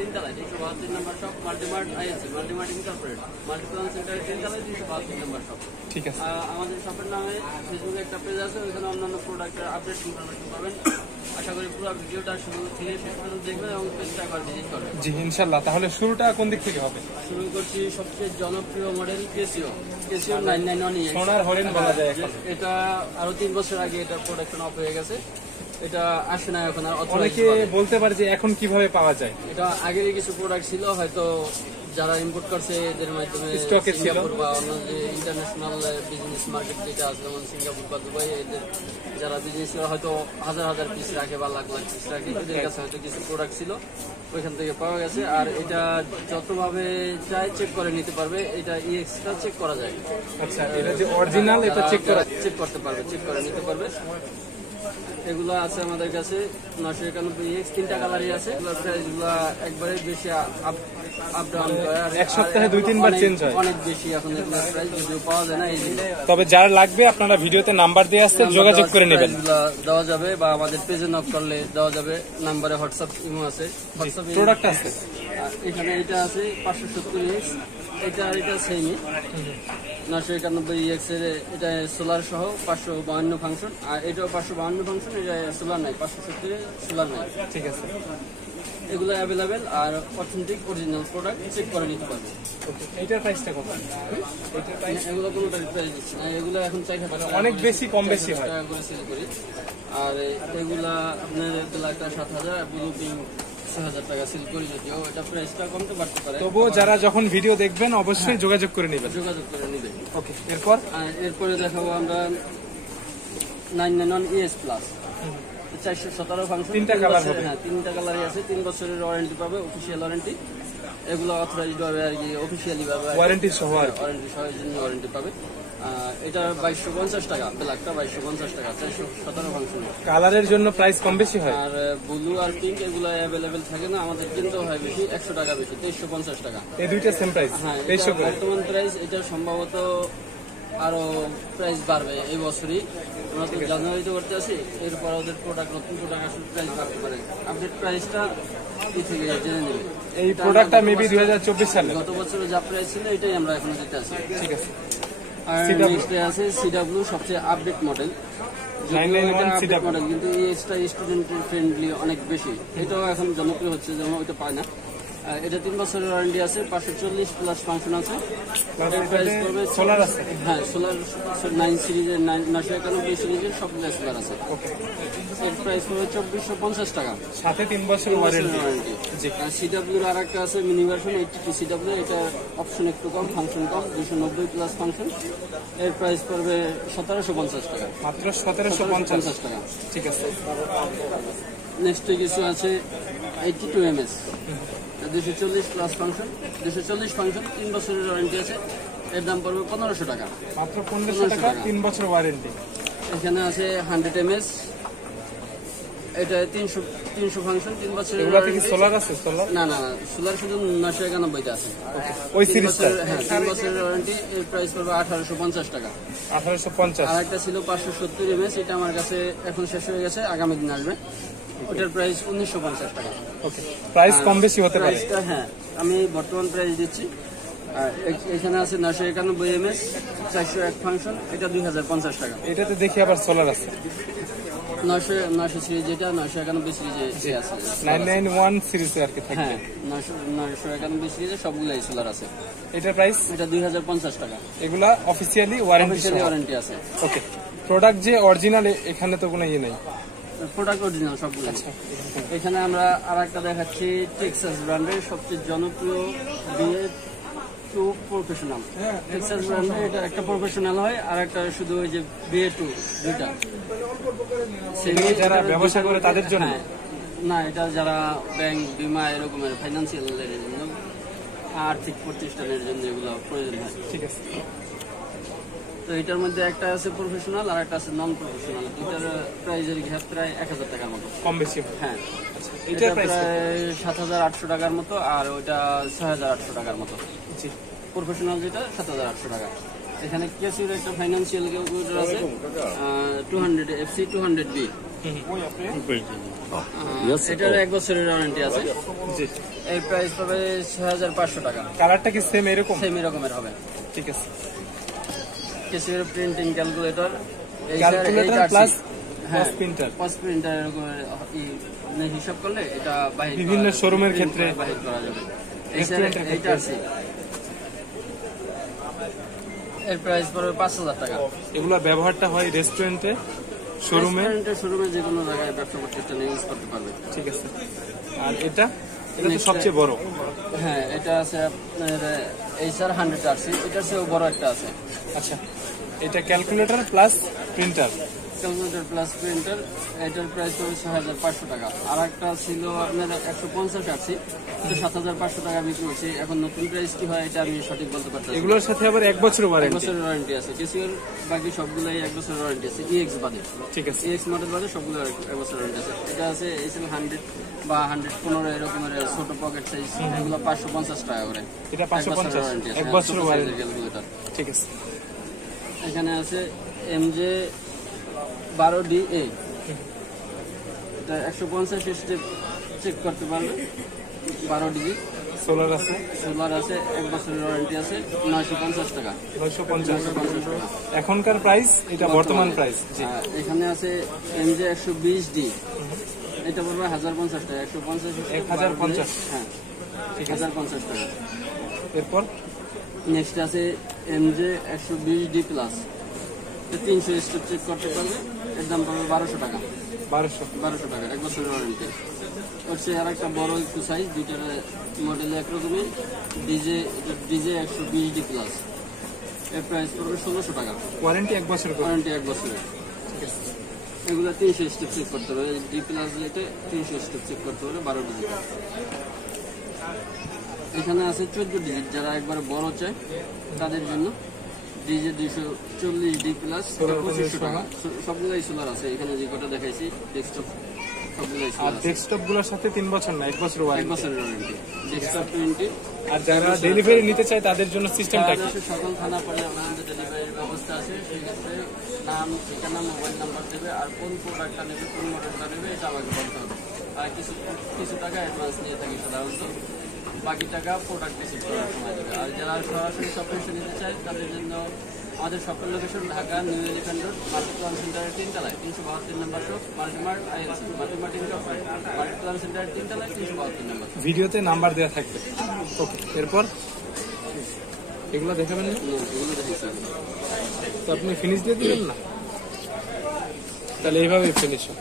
তিনতলায় 372 নম্বর shop, Multimart ISA, Multimart incorporate, Multiplan সেন্টারের তিনতলায় 372 নম্বর শপ। ঠিক আছে। আমাদের শপের নামে ফেসবুকে একটা পেজ আছে, ওইখানে অন্যান্য প্রোডাক্টের আপডেট ইনফরমেশন পাবেন। আশা করি পুরো ভিডিওটা শুরু থেকে শেষ পর্যন্ত দেখবেন এবং পেজটা একবার ভিজিট করবেন। জি ইনশাআল্লাহ। তাহলে শুরুটা কোন দিক থেকে হবে? শুরু করছি সবচেয়ে জনপ্রিয় মডেল কেসিও 991 সোনার হরিণ বলা যায় এখন। এটা আরো 3 বছর আগে এটা প্রোডাকশন অফ হয়ে গেছে, এটা আসে না এখন আর। অনেকে বলতে পারে যে এখন কিভাবে পাওয়া যায়। এটা আগের কিছু প্রোডাক্ট ছিল, হয়তো যারা ইম্পোর্ট করছে এদের মাধ্যমে স্টকে ছিল বা অন্য যে ইন্টারন্যাশনাল বিজনেস মার্কেট যেটা আছে যেমন সিঙ্গাপুর বা দুবাই, এদের যারা বিজনেস হয়তো হাজার হাজার পিস রাখে বা লাখ লাখ পিস রাখে, এদের কাছে হয়তো কিছু প্রোডাক্ট ছিল, ওইখান থেকে পাওয়া গেছে। আর এটা যতভাবে চাই চেক করে নিতে পারবে, এটা ইএক্সটা চেক করা যায়। আচ্ছা, এটা যে অরিজিনাল এটা চেক করতে পারবে, চেক করে নিতে পারবে। এগুলো আছে আমাদের কাছে 991 তিনটা কালারই আছে। এগুলোর প্রাইসগুলো একবারে বেশি আপ ডাউন করে, আর এক সপ্তাহে 2-3 বার চেঞ্জ হয়, অনেক বেশি এখন এগুলোর প্রাইস যদিও পাওয়া যায় না। এই তবে যার লাগবে আপনারা ভিডিওতে নাম্বার দিয়ে আসতে যোগাযোগ করে নেবেন, দেওয়া যাবে বা আমাদের পেজে নক করলে দেওয়া যাবে। নাম্বারে হোয়াটসঅ্যাপ ইমো আছে, হোয়াটসঅ্যাপ প্রোডাক্ট আছে। এখানে এটা আছে 570 এটা সেমই 991 EX এর, এটা সোলার সহ 552 ফাংশন, আর এটাও 552 ফাংশন, এটা সোলার নাই, 570 সোলার নাই। ঠিক আছে, এগুলো অ্যাভেলেবেল আর অথেন্টিক অরিজিনাল প্রোডাক্ট চেক করে নিতে পারবে। এটার প্রাইসটা কত? এগুলো কোনোটার প্রাইস দিচ্ছি না, এগুলো এখন 4000 অনেক বেশি কম বেশি হয় টাকা করে সেল করি। আর এগুলা আপনার ব্ল্যাকটা 7000 আর ব্লু পিঙ্ক 6000 টাকা সেল করি, যদিও এটা প্রাইসটা কমতে বাড়তে পারে। তবুও যারা যখন ভিডিও দেখবেন অবশ্যই যোগাযোগ করে নেবেন। ওকে, এরপরে দেখাবো আমরা 991 ES প্লাস 417 ফাংশন, তিনটা কালার হবে। হ্যাঁ, তিনটা কালারই আছে, 3 বছরের ওয়ারেন্টি পাবে, অফিশিয়াল ওয়ারেন্টি। এগুলো অথরাইজড ভাবে আর কি, অফিশিয়ালি ভাবে ওয়ারেন্টি সহ ওয়ারেন্টি পাবে। এটা 2250 টাকা, ব্ল্যাকটা 2250 টাকা, 417 ফাংশন। কালারের জন্য প্রাইস কম বেশি হয়। আর ব্লু আর পিঙ্ক এগুলো অ্যাভেলেবেল থাকে না, আমাদের কিনতে হয় বেশি, 100 টাকা বেশি, 2350 টাকা। এই দুইটা সেম প্রাইস? হ্যাঁ, বর্তমান প্রাইস। এটা সম্ভবত আরো প্রাইস বাড়বে এই বছরই, আমরা তো জানুয়ারিতে করতে আছি, এরপর ওদের প্রোডাক্ট নতুন প্রোডাক্ট আসলে প্রাইস বাড়তে পারে। আপডেট প্রাইসটা থেকে জেনে নেবে। এই প্রোডাক্টটা মেবি 2024 সালে, গত বছরে যা প্রাইস ছিল এটাই আমরা এখন দিতে আছি। ঠিক আছে। আর নেক্সটে আছে সিডব্লিউ, সবচেয়ে আপডেট মডেল, 991 মডেল, কিন্তু এক্সট্রা স্টুডেন্ট ফ্রেন্ডলি অনেক বেশি, এটাও এখন জনপ্রিয় হচ্ছে, যেমন ওইটা পায় না। এটা 3 বছরের ওয়ারেন্টি আছে, 540 প্লাস ফাংশন আছে। প্রাইস করবে সোলার আছে, হ্যাঁ, সোলার 9 সিরিজের 991 সিরিজের সবগুলো সোলার আছে। এর প্রাইস করবে 2450 টাকা, সাথে 3 বছর ওয়ারেন্টি। সিডব্লিউর আর একটা আছে মিনি ভার্সন 82 সিডব্লিউ, এটা অপশন একটু কম, ফাংশন কম, 290 প্লাস ফাংশন। এর প্রাইস পড়বে 1750 টাকা, মাত্র 1750 টাকা। ঠিক আছে। নেক্সটে কিছু আছে 82 MS 240 প্লাস ফাংশন, 240 ফাংশন, 3 বছরের ওয়ারেন্টি আছে। এর দাম পড়বে 1500 টাকা, মাত্র 1500 টাকা, 3 বছর ওয়ারেন্টি। এখানে আছে 100 MS, এটা 300 ফাংশন, 3 বছরের। সোলার আছে? না, সোলার শুধু 991 তে আছে, ওই সিরিজটা। হ্যাঁ, 3 বছরের ওয়ারেন্টি। এর প্রাইস পড়বে 1850 টাকা, 1850। আর একটা ছিল 570 MS, এটা আমার কাছে এখন শেষ হয়ে গেছে, আগামী দিন আসবে। ওটার প্রাইস 1950 টাকা। ওকে, প্রাইস কম বেশি হতে পারে। হ্যাঁ, আমি বর্তমান প্রাইস দিচ্ছি। এখানে আছে 991 MS 401 ফাংশন, এটা 2050 টাকা। এটাতে দেখি আবার সোলার আছে 900 সিরিজ, যেটা 991 সিরিজে আছে, 991 সিরিজে আর কি থাকে। হ্যাঁ, 991 সিরিজে সবগুলাই সোলার আছে। এটার প্রাইস? এটা 2050 টাকা। এগুলা অফিসিয়ালি ওয়ারেন্টি আছে। ওকে, প্রোডাক্ট যে অরিজিনাল এখানে তো কোনো ইয়ে নাই, প্রোডাক্ট অরিজিনাল সবগুলো। এখানে আমরা আরেকটা দেখাচ্ছি টেক্সাস ব্র্যান্ডের সবচেয়ে জনপ্রিয় BA2 প্রফেশনাল। টেক্সাস ব্র্যান্ডের এটা একটা প্রফেশনাল হয়, আর একটা শুধু ওই যে BA2, দুইটা যারা ব্যবসা করে তাদের জন্য। না, এটা যারা ব্যাংক, বিমা এরকমের ফাইন্যান্সিয়াল জন্য, আর্থিক প্রতিষ্ঠানের জন্য এগুলো প্রয়োজন হয়। ঠিক আছে। তো এটার মধ্যে একটা আছে প্রফেশনাল আর একটা আছে নন প্রফেশনাল, দুটার প্রাইজের গ্যাপ প্রায় 1000 টাকার মতো, কম বেশি। হ্যাঁ, এটা প্রায় 7800 টাকার মতো, আর ওইটা 6800 টাকার মতো। প্রফেশনাল যেটা 7800 টাকা। এখানে কেসির একটা ফাইন্যান্সিয়াল ক্যালকুলেটর আছে 200 FC 200B, এটার 1 বছরের ওয়ারেন্টি আছে। জি। এই প্রাইস পাবে 6500 টাকা। কালারটা কি সেম এরকম? সেম রকমের হবে। ঠিক আছে। কেসির printing calculator, calculator plus printer. Plus printer এরকম হিসাব করলে এটা বাহির বিভিন্ন শোরুমের ক্ষেত্রে বাহির করা যাবে। এইটা আছে, এর প্রাইস পড়বে 5000 টাকা। এগুলা ব্যবহারটা হয় রেস্টুরেন্টে, শোরুমে যে কোনো জায়গায় ব্যবসা করতে ইউজ করতে পারবে। ঠিক আছে। আর এটা তো সবচেয়ে বড়। হ্যাঁ, এটা আছে আপনার এইচার 100 আরসি, এটার চেয়েও বড় একটা আছে। আচ্ছা, এটা calculator plus printer. Calculator plus printer, এটার প্রাইস হচ্ছে 6500 টাকা। আর একটা ছিল আপনার 150 আরসি, 7500 টাকা বিক্রি হচ্ছে। এখন নতুন প্রাইস কি হয় এটা আমি সঠিক বলতে পারছি। এগুলোর সাথে আবার 1 বছর 1 ওয়ারেন্টি। বছরের ওয়ারেন্টি আছে। কেসিওর বাকি সবগুলাই 1 বছরের ওয়ারেন্টি আছে, ইএক্স বাদে। ঠিক আছে। ইএক্স মডেল বাদে সবগুলো 1 বছরের ওয়ারেন্টি আছে। এটা আছে এইচএল 100 বা 115 এরকমের ছোট পকেট সাইজ, এগুলো 550 টাকা করে। এটা 550, 1 বছরের ওয়ারেন্টি ক্যালকুলেটর। ঠিক আছে। এখানে আছে এমজে 12DA, এটা 150 স্টেপ চেক করতে পারবে, 12 ডিজি। সোলার আছে, সোলার আছে, 1 বছরের ওয়ারেন্টি আছে, 950 টাকা। 950 টাকা এখনকার প্রাইস, এটা বর্তমান প্রাইস। জি। এখানে আছে এমজে 120D, এটা পড়বে 1050 টাকা। 150 1050। হ্যাঁ, ঠিক আছে। 1050 টাকা। এরপর নেক্সট আছে এমজে 120D প্লাস, 300 স্টেপ চেক করতে পারবে, এর দাম পড়বে 1200 টাকা। 1200 টাকা, 1 বছরের ওয়ারেন্টি। হচ্ছে আর একটা বড় একটু সাইজ, দুইটার মডেল একরকমই, ডিজে 120D প্লাস, এর প্রাইস পড়বে 1600 টাকা। ওয়ারেন্টি 1 বছর। ওয়ারেন্টি 1 বছরের। এগুলো 300 স্টেপ চেক করতে হবে। ডি প্লাস যেটা 300 স্টেপ চেক করতে হবে, 12 ডিজিট। এখানে আছে 14 ডিজিট, যারা একবারে বড় চায় তাদের জন্য। ডিজে 240D প্লাস, 2500 টাকা। সবগুলাই সোলার আছে, এখানে যে কটা দেখাইছি ডেস্কটপ সবগুলাই আর সোলার আছে। ডেস্কটপ গুলোর সাথে 3 বছর না 1 বছর 1 ওয়ারেন্টি। বছরের ওয়ারেন্টি। ডেস্কটপ 20। আর যারা ডেলিভারি নিতে চায় তাদের জন্য সিস্টেমটা কি? সকল থানা পরে আমাদের ডেলিভারির ব্যবস্থা আছে। সেক্ষেত্রে নাম, ঠিকানা, মোবাইল নাম্বার দেবে, আর কোন প্রোডাক্টটা নেবে, কোন মডেলটা নেবে এটা আমাকে বলতে হবে। আর কিছু টাকা অ্যাডভান্স নিয়ে থাকি সাধারণত, বাকি টাকা প্রোডাক্ট রিসিভ করার সময় দেবে। আর যারা সরাসরি শপে এসে নিতে চায় তাদের জন্য আমাদের শপের location Dhaka new elephant road, Multiplan সেন্টারের 3 তলায়, 372 নম্বর shop, Multimart ILC, Multimart income, Multiplan সেন্টারের 3 তলায়, 372 নম্বর। ভিডিওতে নাম্বার দেওয়া থাকবে। ওকে, এরপর এগুলো দেখাবেন না? এগুলো দেখেছি। তো আপনি ফিনিশ দিয়ে দিবেন না? তাহলে এইভাবে ফিনিশ হয়।